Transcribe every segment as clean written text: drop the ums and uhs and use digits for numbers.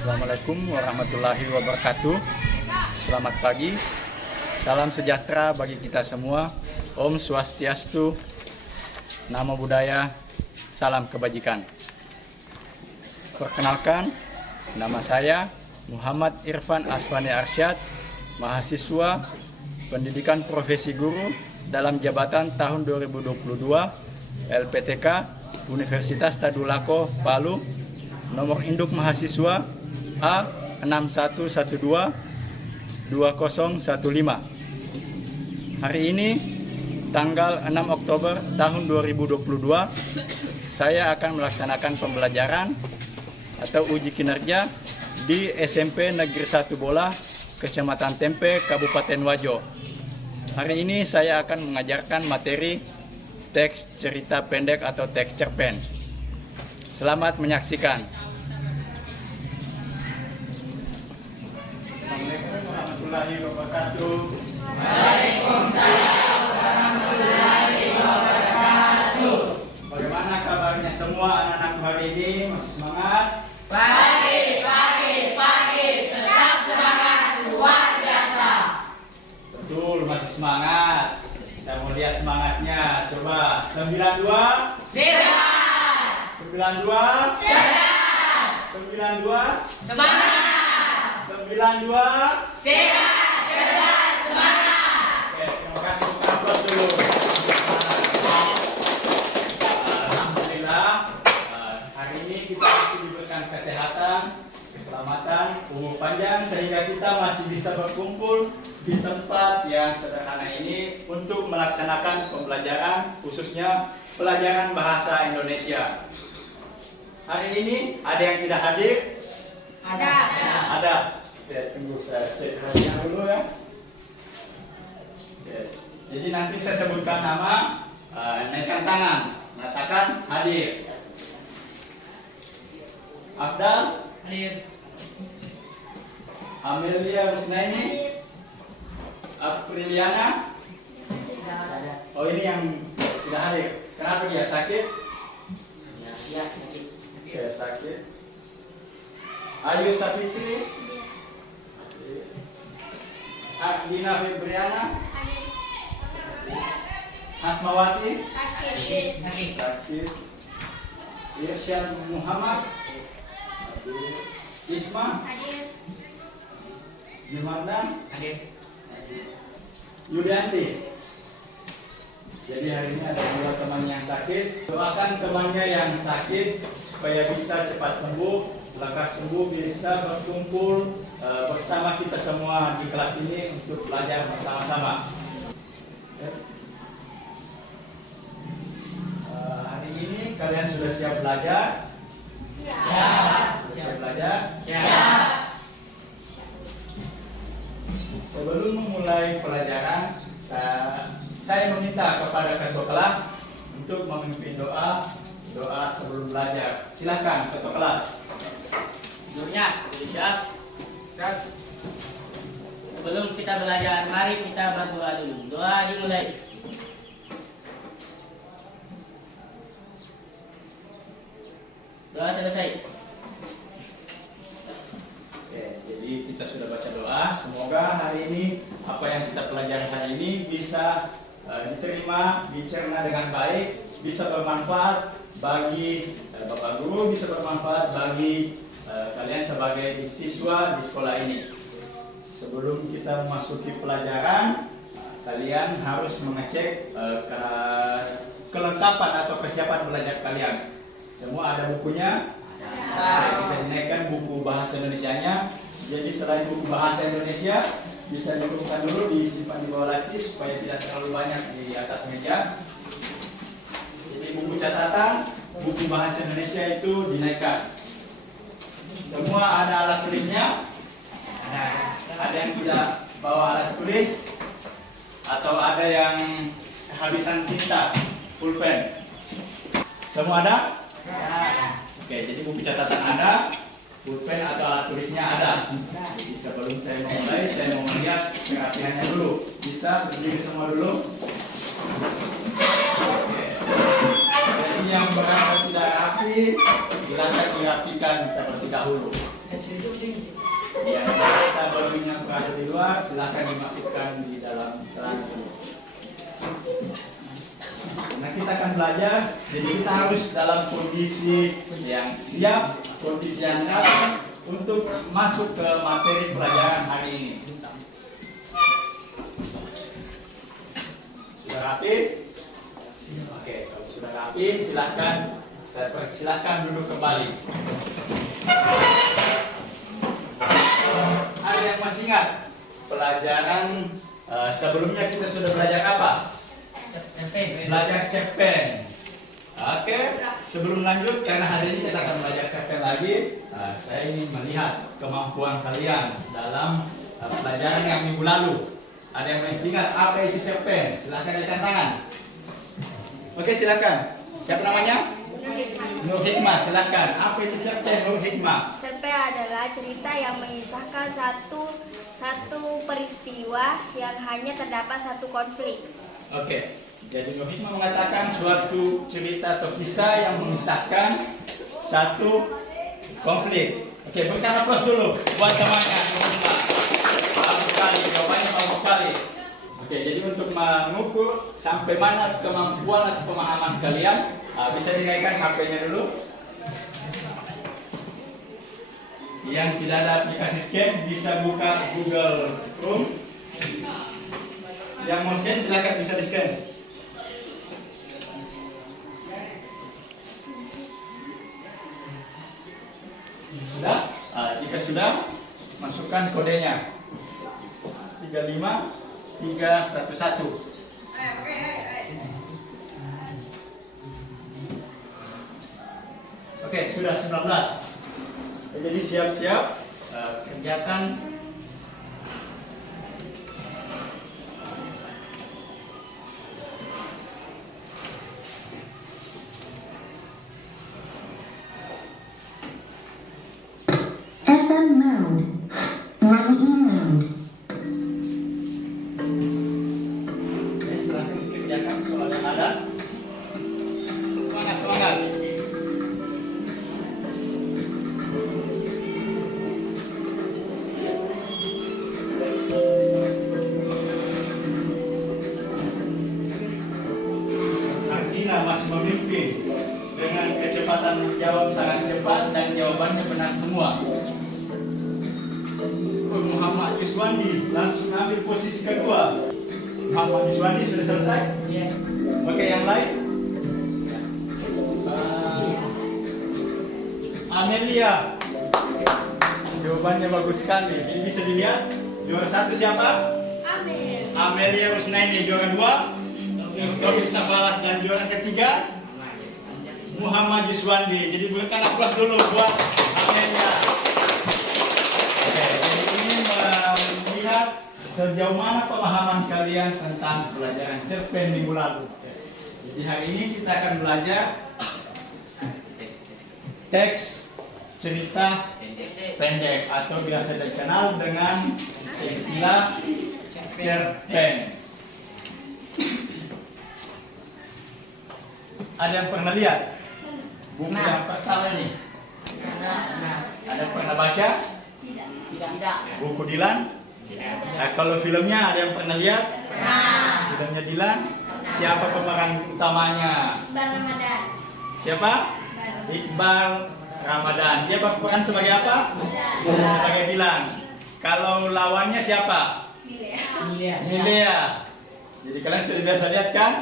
Assalamualaikum warahmatullahi wabarakatuh. Selamat pagi, salam sejahtera bagi kita semua. Om Swastiastu, Namo Buddhaya, salam kebajikan. Perkenalkan, nama saya Muhammad Irfan Aswani Arsyad, mahasiswa Pendidikan Profesi Guru dalam jabatan tahun 2022 LPTK Universitas Tadulako, Palu. Nomor induk mahasiswa A61122015. Hari ini tanggal 6 Oktober tahun 2022 saya akan melaksanakan pembelajaran atau uji kinerja di SMP Negeri 1 Bola, Kecamatan Tempe, Kabupaten Wajo. Hari ini saya akan mengajarkan materi teks cerita pendek atau teks cerpen. Selamat menyaksikan. Assalamualaikum warahmatullahi wabarakatuh. Waalaikumsalam warahmatullahi wabarakatuh. Bagaimana kabarnya semua anak-anakku hari ini? Masih semangat? Pagi, tetap semangat, luar biasa. Betul, masih semangat. Saya mau lihat semangatnya. Coba 92. Sehat. 92. Cerdas. 92. Semangat. 92. Sehat, cerdas, semangat. Oke, terima kasih. Aplaus dulu. Alhamdulillah, hari ini kita masih diberikan kesehatan, keselamatan, umur panjang sehingga kita masih bisa berkumpul di tempat yang sederhana ini untuk melaksanakan pembelajaran, khususnya pelajaran bahasa Indonesia. Hari ini ada yang tidak hadir? Ada. Ada. Oke, tunggu saya cek hadirnya dulu ya. Oke. Jadi nanti saya sebutkan nama, naikkan tangan, mengatakan hadir. Abdal, Hadir. Amelia Rusnaini, Apriliana. Oh, ini yang tidak hadir. Kenapa dia sakit? Ya, sakit. Oke, sakit. Ayu Safitri, Ardina Febriana, Asmawati, sakit. Irsyad Muhammad, Isma, Jumardan, Hadir. Yulianti. Jadi hari ini ada dua teman yang sakit. Doakan temannya yang sakit supaya bisa cepat sembuh, lekas sembuh, bisa berkumpul bersama kita semua di kelas ini untuk belajar bersama-sama. Hari ini kalian sudah siap belajar? Sudah siap belajar? Siap. Sebelum memulai pelajaran, saya meminta kepada ketua kelas untuk memimpin doa sebelum belajar. Silakan ketua kelas. Jurnya, siap. Sebelum kita belajar, mari kita berdoa dulu. Doa dimulai. Doa selesai. Oke, jadi kita sudah baca doa. Semoga hari ini apa yang kita pelajari hari ini bisa diterima, dicerna dengan baik, bisa bermanfaat bagi Bapak Guru, bisa bermanfaat bagi kalian sebagai siswa di sekolah ini. Sebelum kita memasuki pelajaran, kalian harus mengecek kelengkapan atau kesiapan belajar kalian. Semua ada bukunya? Bisa dinaikkan buku bahasa Indonesianya. Jadi selain buku bahasa Indonesia, bisa diturunkan dulu, disimpan di bawah laci supaya tidak terlalu banyak di atas meja. Jadi buku catatan, buku bahasa Indonesia itu dinaikkan. Semua ada alat tulisnya? Ada yang tidak bawa alat tulis? Atau ada yang kehabisan tinta, pulpen? Semua ada? Oke, jadi buku catatan ada, pulpen atau alat tulisnya ada. Jadi sebelum saya memulai, saya mau melihat kerapiannya dulu. Bisa berdiri semua dulu. Oke. Jadi yang berada tidak rapi, silahkan dirapikan terlebih dahulu. Yang biasa bajunya berada di luar, silahkan dimasukkan di dalam celana. Nah, kita akan belajar, jadi kita harus dalam kondisi yang siap, kondisi yang rapi untuk masuk ke materi pelajaran hari ini. Sudah rapi? Oke, kalau sudah rapi, silahkan saya persilahkan duduk kembali. Ada yang masih ingat pelajaran sebelumnya kita sudah belajar apa? Belajar cerpen. Oke, sebelum lanjut karena hari ini kita akan belajar cerpen lagi, saya ingin melihat kemampuan kalian dalam pelajaran yang minggu lalu. Ada yang masih ingat apa itu cerpen? Silahkan angkat tangan. Oke, silakan. Siapa namanya? Nur Hikmah, silakan. Apa itu cerpen, Nur Hikmah? Cerpen adalah cerita yang mengisahkan satu peristiwa yang hanya terdapat satu konflik. Oke, jadi Nur Hikmah mengatakan suatu cerita atau kisah yang mengisahkan satu konflik. Oke, berikan aplaus dulu buat temannya Nur Hikmah. Bagus sekali, jawabannya bagus sekali. Oke, jadi untuk mengukur sampai mana kemampuan atau pemahaman kalian, bisa dinaikkan HP-nya dulu. Yang tidak ada aplikasi scan bisa buka Google Chrome. Yang mau scan silakan bisa di scan. Sudah? Jika sudah, masukkan kodenya 35311. Oke, sudah 19. Jadi siap-siap kerjakan. FM mode. LE mode. Oke, silahkan kerjakan soal yang ada. Semangat, semangat. Masih memimpin dengan kecepatan menjawab sangat cepat dan jawabannya benar semua. Muhammad Yuswandi langsung ambil posisi kedua. Muhammad Yuswandi sudah selesai? Iya. Oke, yang lain? Amelia. Jawabannya bagus sekali. Ini bisa dilihat. Juara satu siapa? Amelia Rusnaini. Juara dua? Taufik Sabalas. Dan juara ketiga Muhammad Yuswandi. Jadi berikan aplaus dulu buat Amelia. Oke, jadi ini melihat sejauh mana pemahaman kalian tentang pelajaran cerpen minggu lalu. Jadi hari ini kita akan belajar teks cerita pendek atau biasa dikenal dengan istilah cerpen. Ada yang pernah lihat buku yang pertama ini? Ada yang pernah baca? Tidak. Buku Dilan? Nah, kalau filmnya ada yang pernah lihat? Filmnya Dilan? Siapa pemeran utamanya? Iqbal Ramadan. Siapa? Iqbal Ramadan. Dia berperan sebagai apa? Sebagai Dilan. Kalau lawannya siapa? Milea. Jadi kalian sudah biasa lihat kan?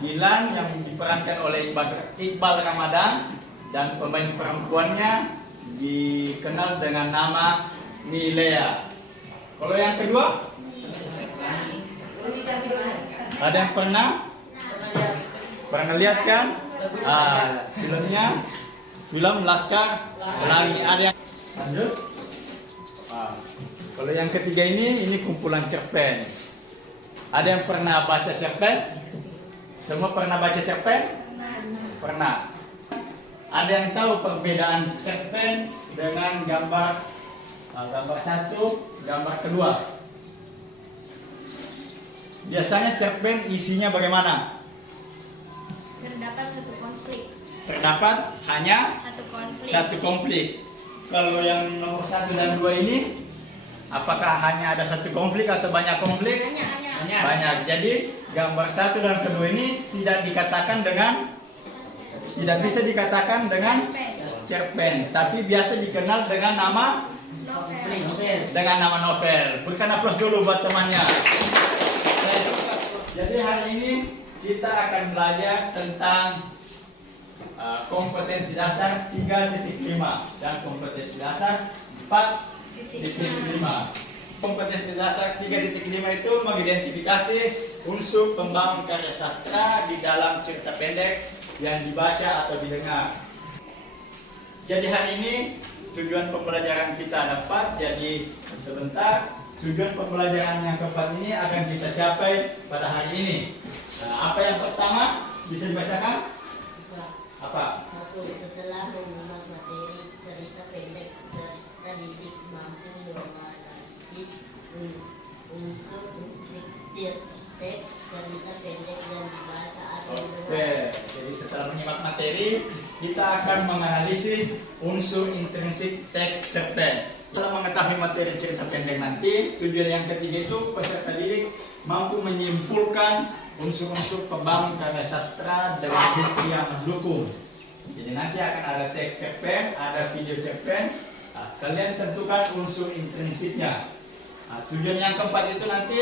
Dilan yang diperankan oleh Iqbal Ramadan dan pemain perempuannya dikenal dengan nama Milea. Kalau yang kedua, ada yang pernah lihat kan? Filmnya film Laskar Pelangi. Ada yang lanjut? Kalau yang ketiga ini kumpulan cerpen. Ada yang pernah baca cerpen? Semua pernah baca cerpen? Pernah. Ada yang tahu perbedaan cerpen dengan gambar satu, gambar kedua? Biasanya cerpen isinya bagaimana? Terdapat satu konflik. Terdapat hanya Satu konflik. satu konflik. Kalau yang nomor 1 dan 2 ini, apakah hanya ada satu konflik atau banyak konflik? Banyak. Jadi gambar 1 dan kedua ini tidak bisa dikatakan dengan cerpen, tapi biasa dikenal dengan nama novel. Berikan aplaus dulu buat temannya. Jadi hari ini kita akan belajar tentang kompetensi dasar 3.5 dan kompetensi dasar 4.5. Kompetensi dasar 3.5 itu mengidentifikasi unsur pembangun karya sastra di dalam cerita pendek yang dibaca atau didengar. Jadi hari ini tujuan pembelajaran kita ada 4, jadi sebentar tujuan pembelajaran yang keempat ini akan kita capai pada hari ini. Nah, apa yang pertama bisa dibacakan? Apa? 1. Setelah menyimak materi cerita pendek, serta didik mampu menganalisis unsur teks cerita pendek yang dibaca atau didengar. Oke, jadi setelah menyimak materi, kita akan menganalisis unsur intrinsik teks cerpen. Setelah mengetahui materi cerita pendek nanti, tujuan yang ketiga itu peserta didik mampu menyimpulkan unsur-unsur pembangun karya sastra dengan bukti yang mendukung. Jadi nanti akan ada teks cerpen, ada video cerpen. Nah, kalian tentukan unsur intrinsiknya. Nah, tujuan yang keempat itu nanti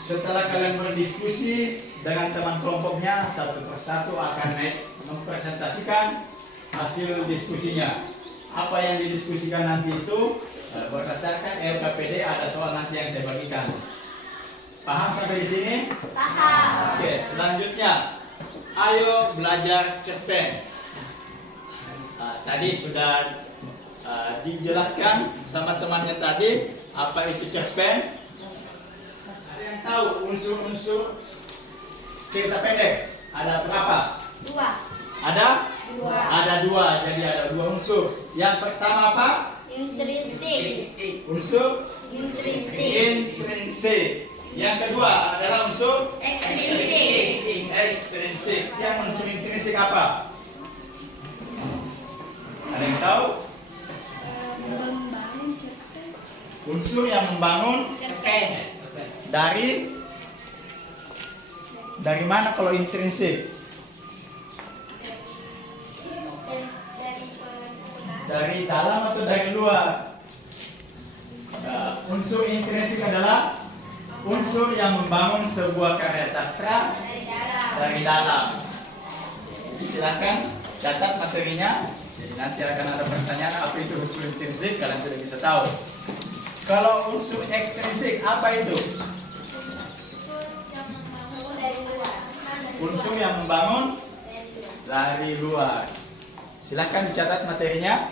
setelah kalian berdiskusi dengan teman kelompoknya, satu persatu akan mempresentasikan hasil diskusinya. Apa yang didiskusikan nanti itu berdasarkan RKPD, ada soal nanti yang saya bagikan. Paham sampai di sini? Paham. Oke, selanjutnya, ayo belajar cerpen. Tadi sudah dijelaskan sama temannya tadi apa itu cerpen. Ada yang tahu unsur-unsur cerita pendek? Ada berapa? 2. Ada? 2. Ada 2. Jadi ada 2 unsur. Yang pertama apa? Intrinsik. Unsur Intrinsik. intrinsik. Yang kedua adalah unsur Ekstrinsik. ekstrinsik. Yang unsur intrinsik apa? Ada yang tahu? Membangun cerpen. Unsur yang membangun dari mana kalau intrinsik? Dari penggunaan. Dari dalam atau dari luar? Nah, unsur intrinsik adalah unsur yang membangun sebuah karya sastra dari dalam. Jadi silakan catat materinya. Jadi nanti akan ada pertanyaan apa itu unsur intrinsik, kalian sudah bisa tahu. Kalau unsur ekstrinsik apa itu? Unsur yang membangun dari luar. Silakan dicatat materinya.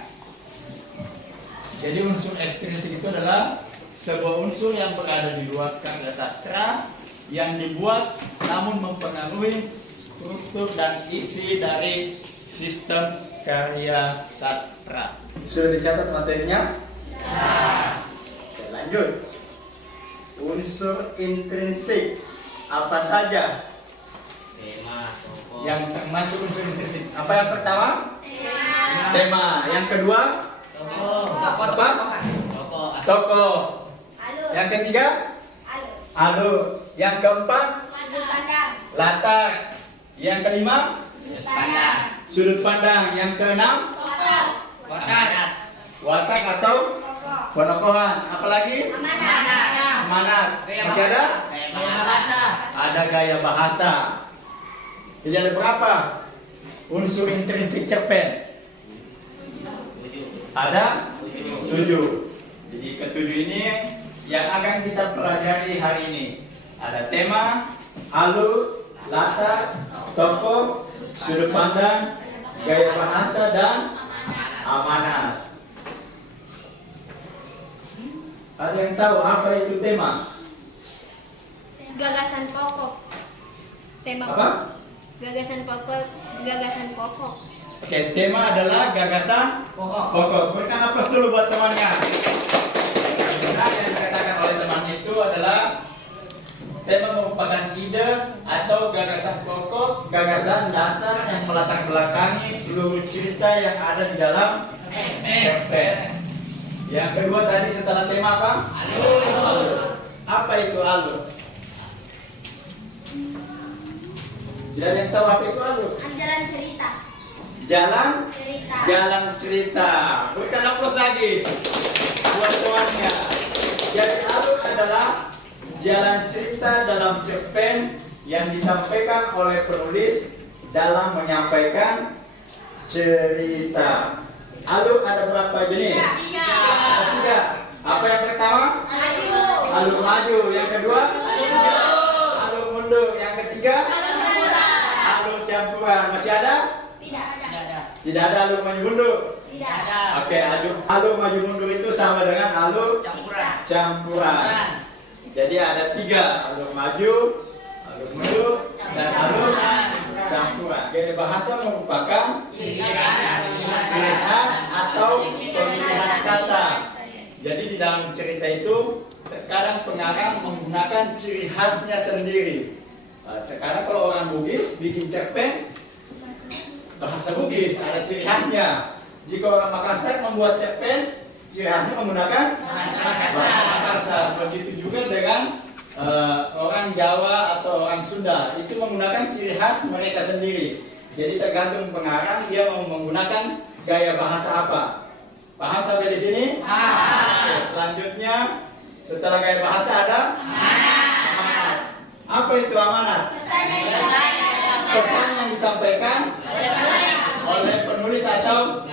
Jadi unsur ekstrinsik itu adalah sebuah unsur yang berada di luar karya sastra yang dibuat namun mempengaruhi struktur dan isi dari sistem karya sastra. Sudah dicatat materinya? Ya. Oke, lanjut. Unsur intrinsik apa saja yang termasuk unsur intrinsik? Apa yang pertama? Tema. Yang kedua? Tokoh. Yang ketiga? Alur. Yang keempat? Latar. Yang kelima? Sudut pandang. Yang keenam? Watak atau penokohan. Apalagi? Amanat. Masih ada? Ada gaya bahasa. Jadi ada berapa unsur intrinsik cerpen? Ada 7. Jadi ketujuh ini yang akan kita pelajari hari ini. Ada tema, alur, latar, tokoh, sudut pandang, gaya bahasa, dan amanat. Ada yang tahu apa itu tema? Gagasan pokok. Tema Apa? Gagasan pokok. Oke, tema adalah gagasan pokok. Berikan aplaus dulu buat temannya. Nah, yang dikatakan oleh temannya itu adalah tema merupakan ide atau gagasan pokok, gagasan dasar yang melatar belakangi seluruh cerita yang ada di dalam cerpen. Yang kedua tadi setelah tema apa? Apa itu alur? Tidak ada yang tahu apa itu alur? Jalan cerita. Jalan Cerita. jalan cerita. Berikan aplaus lagi buat tuannya. Jadi alur adalah jalan cerita dalam cerpen yang disampaikan oleh penulis dalam menyampaikan cerita. Alur ada berapa jenis? Ada 3. Apa yang pertama? Alur maju. Yang kedua? Alur mundur. Yang ketiga? Alur campuran. Masih ada? Tidak ada. Tidak ada. Tidak ada alur maju mundur. Tidak Ada. Oke, alur maju mundur itu sama dengan alur Campuran. campuran. Jadi ada 3, alur maju, alur mundur, dan alur campuran. Jadi bahasa merupakan Ciri ciri khas atau pemilihan kata. Jadi di dalam cerita itu terkadang pengarang menggunakan ciri khasnya sendiri. Terkadang kalau orang Bugis bikin cerpen bahasa Bugis ada ciri khasnya. Jika orang Makassar membuat cerpen, ciri khasnya menggunakan bahasa Makassar. Begitu juga dengan orang Jawa atau orang Sunda, itu menggunakan ciri khas mereka sendiri. Jadi tergantung pengarang dia mau menggunakan gaya bahasa apa. Paham sampai di sini? Oke, selanjutnya setelah gaya bahasa ada amanat. Apa itu amanat? Pesan yang disampaikan oleh penulis atau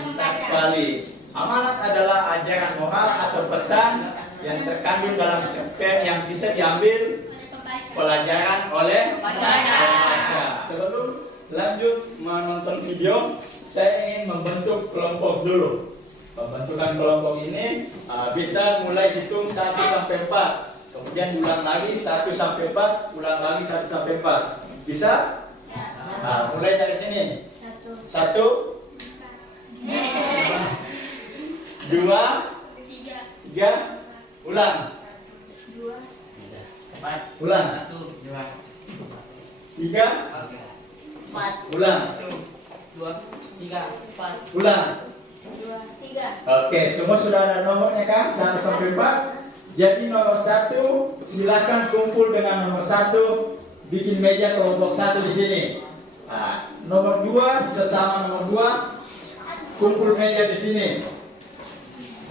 pintar sekali. Amanat adalah ajaran moral atau pesan yang terkandung dalam cerpen yang bisa diambil pelajaran oleh pembaca. Sebelum lanjut menonton video, saya ingin membentuk kelompok dulu. Pembentukan kelompok ini bisa mulai hitung 1 sampai 4. Kemudian ulang lagi 1 sampai 4, ulang lagi 1 sampai 4. Bisa? Nah, mulai dari sini. 1, 2, 3, ulang. 4. Ulang. 1, 2, 3, 4, ulang. 2, 3, 4. Ulang. 2, 3. Oke, semua sudah ada nomornya kan? 1 sampai 4. Jadi nomor 1 silakan kumpul dengan nomor 1, bikin meja kelompok 1 di sini. Nah, nomor 2 sesama nomor 2 kumpul meja di sini.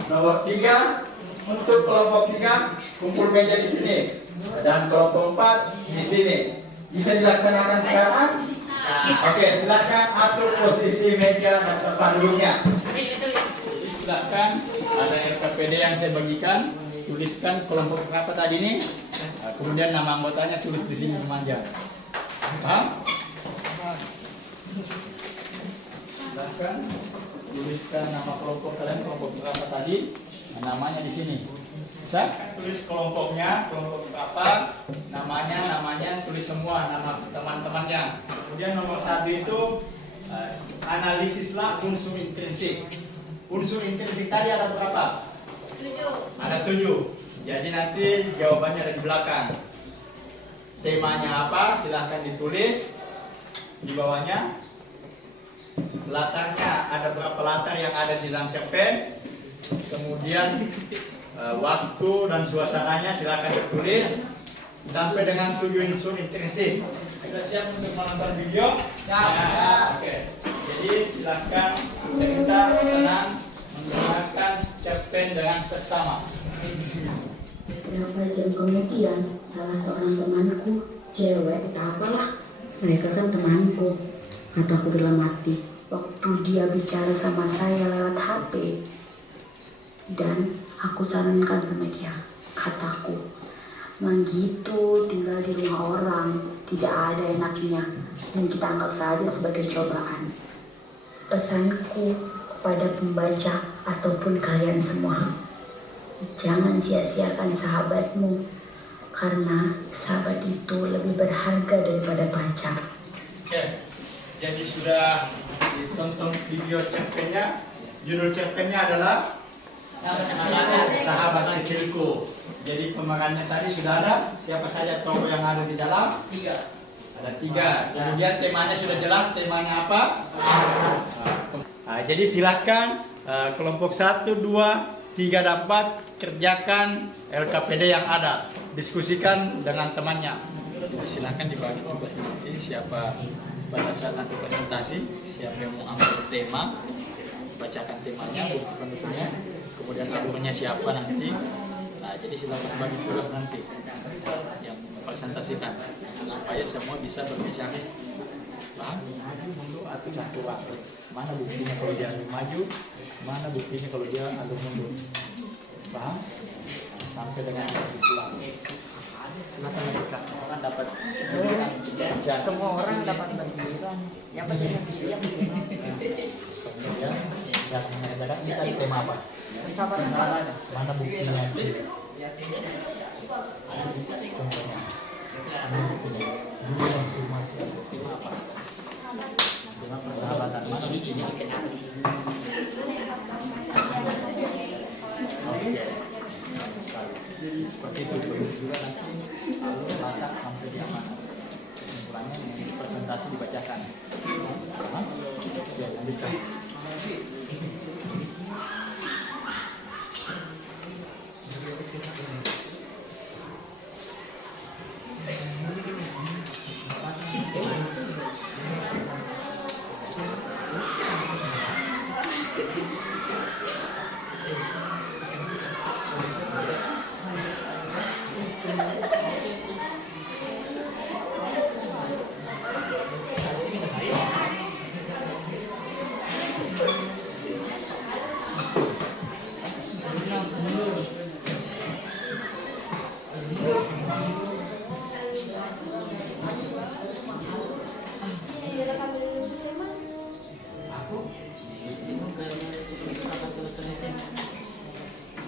Nomor 3 untuk kelompok 3 kumpul meja di sini. Dan kelompok 4 di sini. Bisa dilaksanakan sekarang? Oke, silakan atur posisi meja dan tempat duduknya. Jadi silakan, ada RKPD yang saya bagikan. Tuliskan kelompok berapa tadi ini, kemudian nama anggotanya tulis di sini memanjang. Paham? Silakan tuliskan nama kelompok kalian, kelompok berapa tadi, namanya di sini. Bisa? Tulis kelompoknya, kelompok berapa, namanya tulis semua nama teman-temannya. Kemudian nomor 1 itu analisislah unsur intrinsik. Unsur intrinsik tadi ada berapa? 7. Ada 7. Jadi nanti jawabannya ada di belakang. Temanya apa? Silahkan ditulis di bawahnya. Latarnya ada berapa latar yang ada di dalam cerpen. Kemudian waktu dan suasananya silahkan ditulis sampai dengan 7 unsur intrinsik. Sudah siap untuk menonton video? Siap. Oke. Jadi silahkan saya minta tenang menggunakan cerpen dengan seksama. Beberapa jam kemudian, salah seorang temanku, cewek, tak apalah, mereka kan temanku, kataku dalam hati, waktu dia bicara sama saya lewat HP. Dan aku sarankan sama dia, kataku, memang gitu tinggal di rumah orang, tidak ada enaknya, dan kita anggap saja sebagai cobaan. Pesanku kepada pembaca ataupun kalian semua, jangan sia-siakan sahabatmu, karena sahabat itu lebih berharga daripada pacar. Oke, jadi sudah ditonton video cerpennya. Judul cerpennya adalah Sahabat Kecilku. Jadi pemerannya tadi sudah ada. Siapa saja tokoh yang ada di dalam? 3. Ada 3. Kemudian temanya sudah jelas. Temanya apa? Nah, jadi silahkan Kelompok 1, 2, 3, dan 4 kerjakan LKPD yang ada. Diskusikan dengan temannya. Jadi silakan dibagi tugas nanti siapa pada saat nanti presentasi, siapa yang mau ambil tema, bacakan temanya, buku pendukungnya, kemudian alurnya siapa nanti. Nah, jadi silakan bagi tugas nanti yang presentasikan supaya semua bisa berbicara. Paham? Maju mundur atau curang. Mana buktinya kalau dia alur maju, mana buktinya kalau dia alur mundur. Paham? Sampai dengan kesimpulan. Silakan lanjutkan. Orang dapat Semua orang dapat bagian. Yang penting dia kemudian jangan mengadakan kita di tema apa? Mana buktinya di sini? Contohnya, mana buktinya? Dulu konfirmasi tema apa? Tema persahabatan. Mana buktinya? Jadi seperti itu. Juga nanti alur latar sampai di mana? Kesimpulannya dengan presentasi dibacakan. Ya, lanjutkan.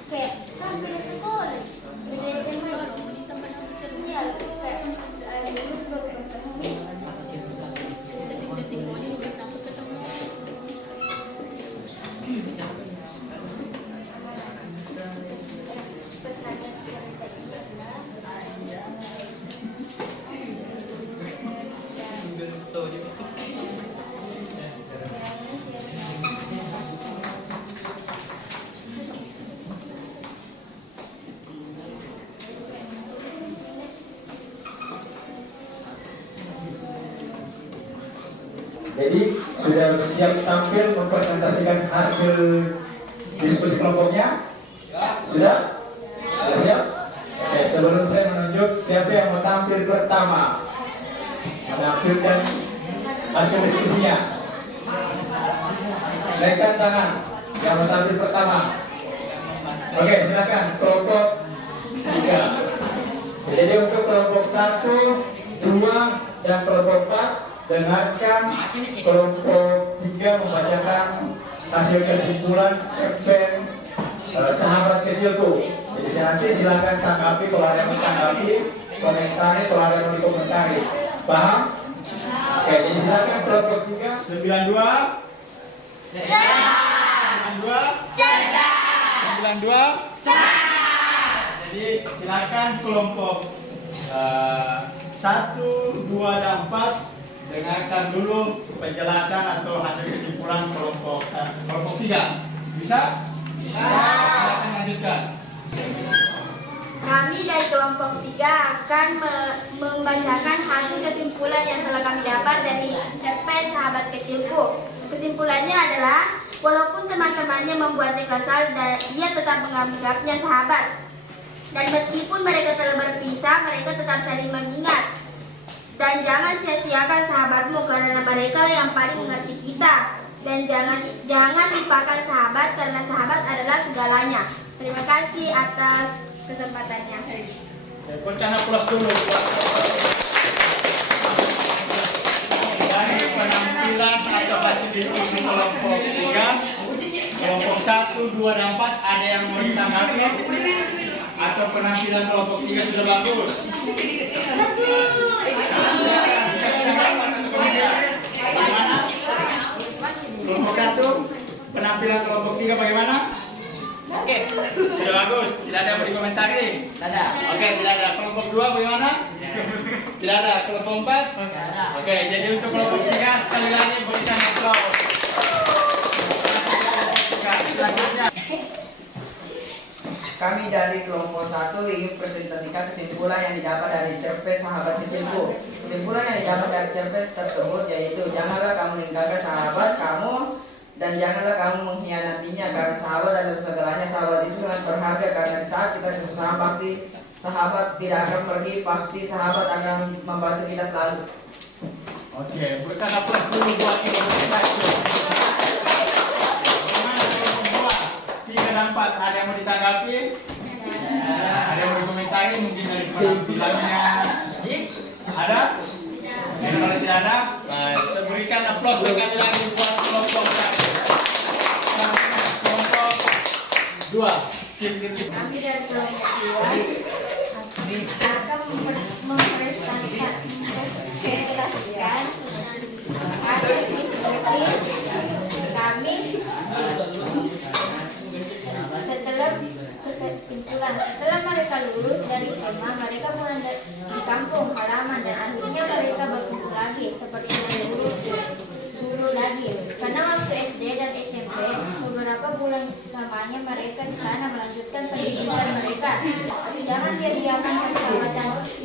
Kayak kan beda sekolah, beda SMA. Iya, kayak lulus baru bertemu. Jadi sudah siap tampil mempresentasikan hasil diskusi kelompoknya? Sudah? Sudah siap? Oke, sebelum saya menunjuk siapa yang mau tampil pertama menampilkan hasil diskusinya. Naikkan tangan yang mau tampil pertama. Oke, silakan kelompok 3. Jadi untuk kelompok 1, 2, dan kelompok 4 dengarkan kelompok 3 membacakan hasil kesimpulan event sahabat kecilku. Jadi nanti silakan tanggapi kalau ada yang mau tanggapi, komentari kalau ada yang mau dikomentari. Paham? Oke, jadi silakan kelompok 3. 92 92 Jadi silakan kelompok 1, 2, dan 4 dengarkan dulu penjelasan atau hasil kesimpulan kelompok 3. Bisa? Silakan lanjutkan. Kami dari kelompok 3 akan membacakan hasil kesimpulan yang telah kami dapat dari cerpen Sahabat Kecilku. Kesimpulannya adalah, walaupun teman-temannya membuatnya kesal, ia tetap menganggapnya sahabat. Dan meskipun mereka telah berpisah, mereka tetap saling mengingat. Dan jangan sia-siakan sahabatmu karena mereka yang paling mengerti kita. Dan jangan lupakan sahabat karena sahabat adalah segalanya. Terima kasih atas kesempatannya. Rencana pulas dulu. Dari penampilan atau hasil diskusi kelompok 3, kelompok 1, 2, dan 4 ada yang mau ditanggapi? Atau penampilan kelompok 3 sudah bagus? Bagaimana? Kelompok 1, penampilan kelompok 3 bagaimana? Oke, sudah bagus. Tidak ada yang mau dikomentari? Tidak ada. Oke, tidak ada. Kelompok 2 bagaimana? Tidak ada. Kelompok 4? Tidak ada. Oke, jadi untuk kelompok 3 sekali lagi berikan aplaus. Kami dari kelompok 1 ingin presentasikan kesimpulan yang didapat dari cerpen Sahabat Kecilku. Kesimpulan yang didapat dari cerpen tersebut yaitu janganlah kamu meninggalkan sahabat kamu dan janganlah kamu mengkhianatinya, karena sahabat adalah segalanya. Sahabat itu sangat berharga karena di saat kita kesusahan pasti sahabat tidak akan pergi, pasti sahabat akan membantu kita selalu. Oke, berikan aplaus dulu buat kelompok 1. 3 dan 4, ada yang mau ditanggapi? Ada yang mau dikomentari mungkin dari penampilannya? Ada? Kalau tidak ada, berikan aplaus sekali lagi buat kelompok 2. Kami dari kelompok 2 akan mempresentasikan hasil diskusi kami setelah mereka lulus dari SMA, mereka pulang di kampung halaman dan akhirnya mereka berkumpul lagi seperti dulu lagi. Karena waktu SD dan SMP beberapa bulan lamanya mereka di sana melanjutkan pendidikan mereka. Jangan sia-siakan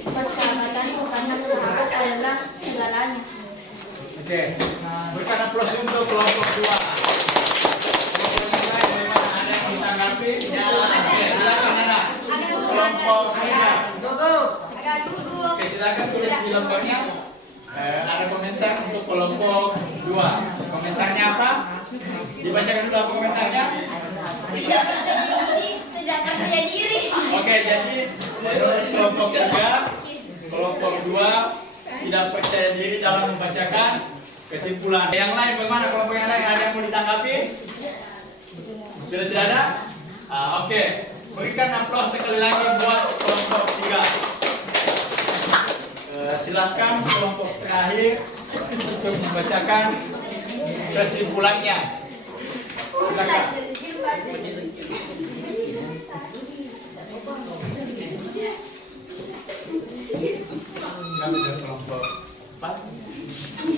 persahabatanmu karena sahabat adalah segalanya. Oke, berikan aplaus untuk kelompok 2. Ada yang ditanggapi? Oke, silakan Nana. Kelompok 3. Oke, silakan tulis di lembarnya. Ada komentar untuk kelompok 2. Komentarnya apa? Dibacakan dulu apa komentarnya? Tidak percaya diri. Oke, jadi menurut kelompok 3, kelompok 2 tidak percaya diri dalam membacakan kesimpulan. Yang lain bagaimana? Kelompok yang lain ada yang mau ditanggapi? Sudah tidak ada? Oke, berikan aplaus sekali lagi buat kelompok 3. Silakan kelompok terakhir untuk membacakan kesimpulannya. Silakan.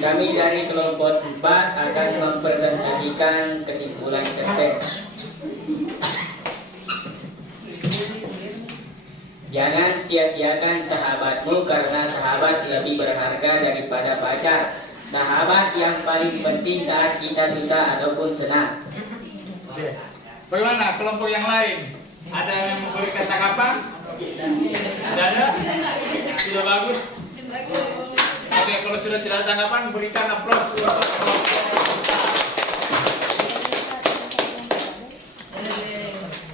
Kami dari kelompok 4 akan mempresentasikan kesimpulan cerpen. Jangan sia-siakan sahabatmu karena sahabat lebih berharga daripada pacar. Sahabat yang paling penting saat kita susah ataupun senang. Oke. Bagaimana kelompok yang lain? Ada yang memberikan tanggapan? Tidak ada? Sudah bagus? Oke, kalau sudah tidak ada tanggapan, berikan aplaus untuk kelompok 4.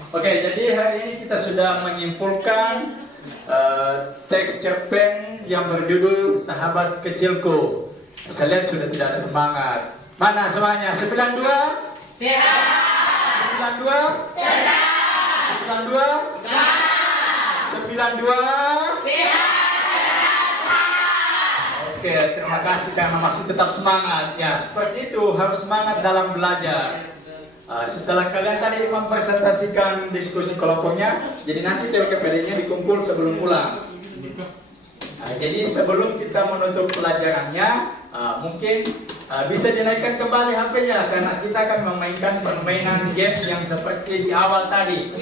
Oke, jadi hari ini kita sudah menyimpulkan teks cerpen yang berjudul Sahabat Kecilku. Saya lihat sudah tidak ada semangat. Mana semuanya? 92? Sehat. 92? Sehat. 92? Sehat. 92? Sehat. Oke, terima kasih karena masih tetap semangat. Ya, seperti itu, harus semangat dalam belajar. Setelah kalian tadi mempresentasikan diskusi kelompoknya, jadi nanti TWKPD-nya dikumpul sebelum pulang. Jadi sebelum kita menutup pelajarannya, mungkin bisa dinaikkan kembali HP-nya karena kita akan memainkan permainan games yang seperti di awal tadi.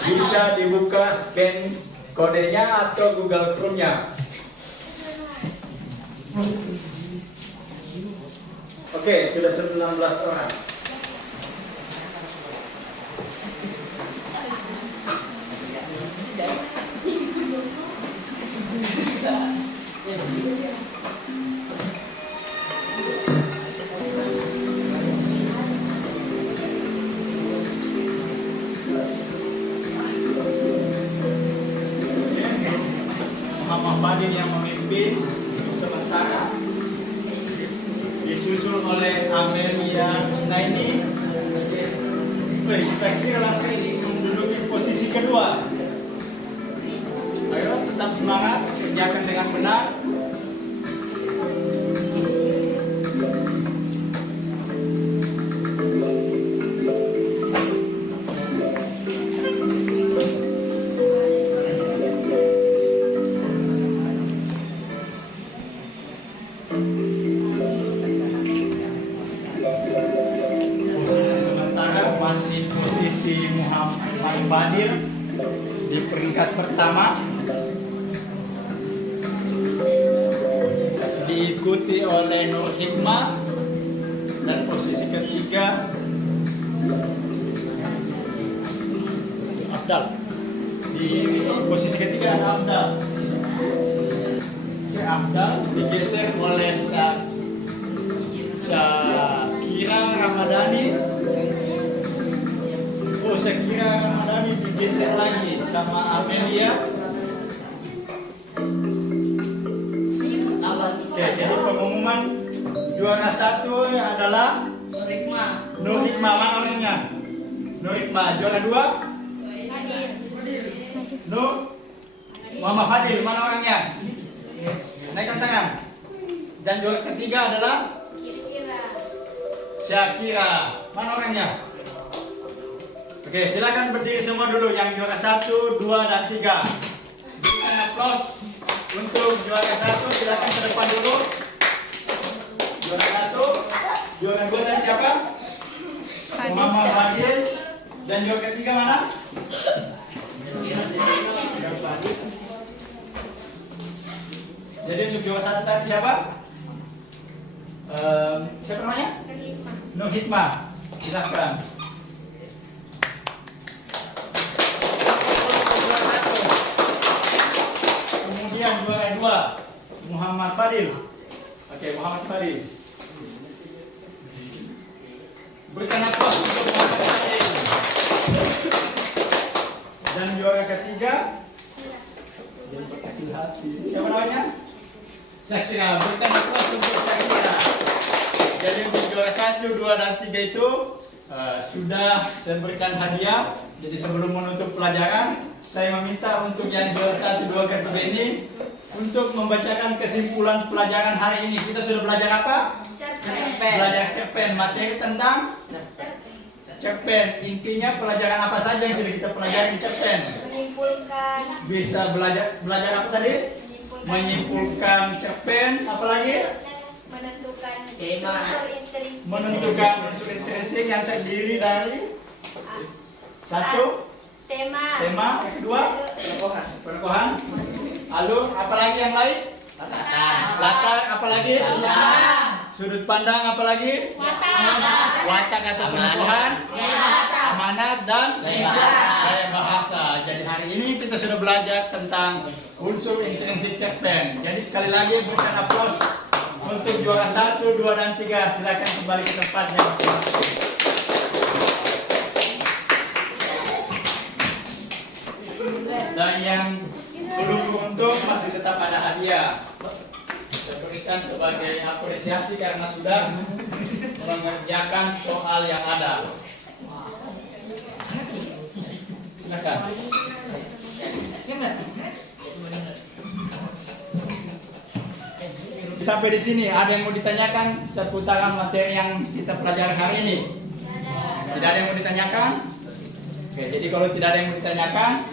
Bisa dibuka scan kodenya atau Google Chrome-nya. Oke, sudah 19 orang. Muhammad Fadil yang memimpin untuk sementara, disusul oleh Amelia Kusnaini. Saya kira langsung menduduki posisi kedua. Ayo tetap semangat, kerjakan dengan benar. Posisi sementara masih posisi Muhammad Muhammad Fadil di peringkat pertama, diikuti oleh Nur Hikmah, dan posisi ketiga Afdal. Di posisi ketiga ada Afdal. Oke, Afdal digeser oleh Syakira Ramadhani. Oh, Syakira Ramadhani digeser lagi sama Amelia. Oke, jadi pengumuman juara 1 adalah Nur Hikmah. Mana orangnya? Nur Hikmah. Juara 2? Nur Muhammad Fadil. Mana orangnya? Naikkan tangan. Dan juara ketiga adalah Syakira. Mana orangnya? Oke, silakan berdiri semua dulu. Yang juara 1, 2, dan 3. Berikan aplaus untuk juara 1. Silakan ke depan dulu. Juara 1, juara 2 tadi siapa? Muhammad Fadil. Dan juara ketiga mana? Jadi untuk juara 1 tadi siapa? Siapa namanya? Nur Hikmah. Silakan. Kemudian juara 2 Muhammad Fadil. Oke, Muhammad Fadil. Berikan aplaus untuk Muhammad Fadil. Dan juara ketiga, jadi berkecil hati. Siapa namanya? Syakira. Berikan aplaus untuk Syakira. Jadi untuk juara 1, 2, dan 3 itu sudah saya berikan hadiah. Jadi sebelum menutup pelajaran, saya meminta untuk yang juara 1, 2, 3 ini untuk membacakan kesimpulan pelajaran hari ini. Kita sudah belajar apa? Belajar cerpen, materi tentang cerpen. Intinya pelajaran apa saja yang sudah kita pelajari di cerpen? Menyimpulkan. Bisa belajar apa tadi? Menyimpulkan cerpen, apalagi? Menentukan Tema. menentukan Unsur intrinsik yang terdiri dari satu, tema. yang kedua, penokohan. Lalu apalagi yang lain? Latar, apalagi? Sudut pandang, apalagi? Watak atau penokohan, amanat, dan gaya bahasa. Jadi hari ini kita sudah belajar tentang unsur intrinsik cerpen. Jadi sekali lagi berikan aplaus untuk juara 1, 2, dan 3. Silakan kembali ke tempatnya masing-masing. Dan yang belum beruntung masih tetap ada hadiah. Saya berikan sebagai apresiasi karena sudah mengerjakan soal yang ada. Silakan. Sampai di sini ada yang mau ditanyakan seputaran materi yang kita pelajari hari ini? Tidak ada yang mau ditanyakan? Oke, jadi kalau tidak ada yang mau ditanyakan,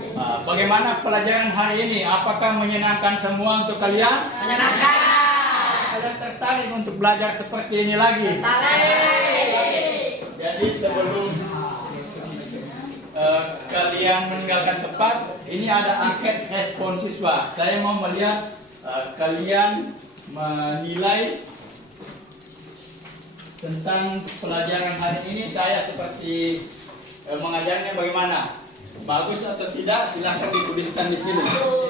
bagaimana pelajaran hari ini? Apakah menyenangkan semua untuk kalian? Menyenangkan. Kalian tertarik untuk belajar seperti ini lagi? Jadi sebelum kalian meninggalkan tempat, ini ada angket respon siswa. Saya mau melihat kalian menilai tentang pelajaran hari ini. Saya seperti mengajarnya bagaimana, bagus atau tidak, silahkan dituliskan di sini.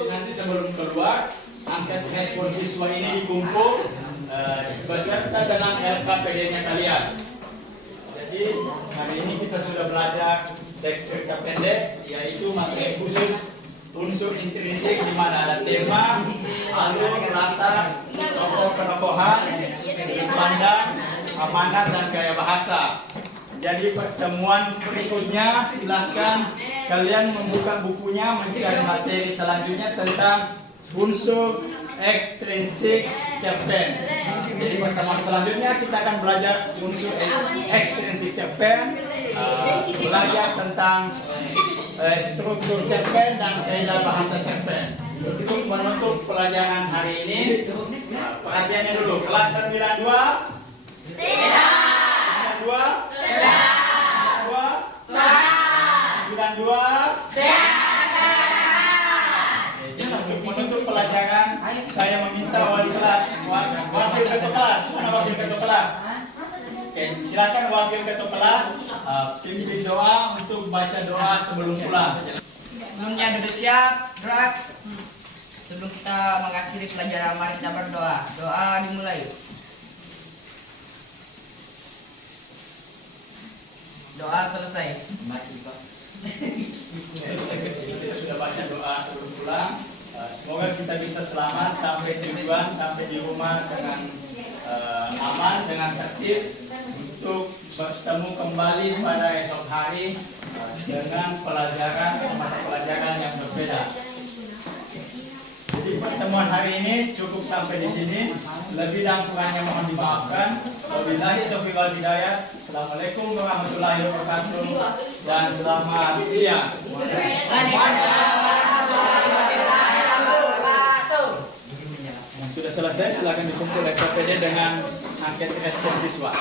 Nanti sebelum keluar, angket respon siswa ini dikumpul beserta dengan LKPD-nya kalian. Jadi hari ini kita sudah belajar teks cerita pendek, yaitu materi khusus unsur intrinsik, di mana ada tema, alur, latar, tokoh penokohan, sudut pandang, amanat, dan gaya bahasa. Jadi pertemuan berikutnya silahkan kalian membuka bukunya, mencari materi selanjutnya tentang unsur ekstrinsik cerpen. Jadi pertemuan selanjutnya kita akan belajar unsur ekstrinsik cerpen, belajar tentang struktur cerpen dan kaidah bahasa cerpen. Untuk menutup pelajaran hari ini, perhatiannya dulu. Kelas 92 92 92 Silakan wakil ketua kelas pimpin doa untuk baca doa sebelum pulang. Sebelumnya duduk siap, gerak. Sebelum kita mengakhiri pelajaran, mari kita berdoa. Doa dimulai. Doa selesai. Kita sudah baca doa sebelum pulang. Semoga kita bisa selamat sampai tujuan, sampai di rumah dengan aman, dengan tertib untuk bertemu kembali pada esok hari dengan mata pelajaran yang berbeda. Jadi pertemuan hari ini cukup sampai di sini. Lebih dan kurangnya mohon dimaafkan. Wabillahi taufiq wal hidayah. Assalamualaikum warahmatullahi wabarakatuh dan selamat siang. Sudah selesai, silakan dikumpul SPPD dengan angket respon siswa.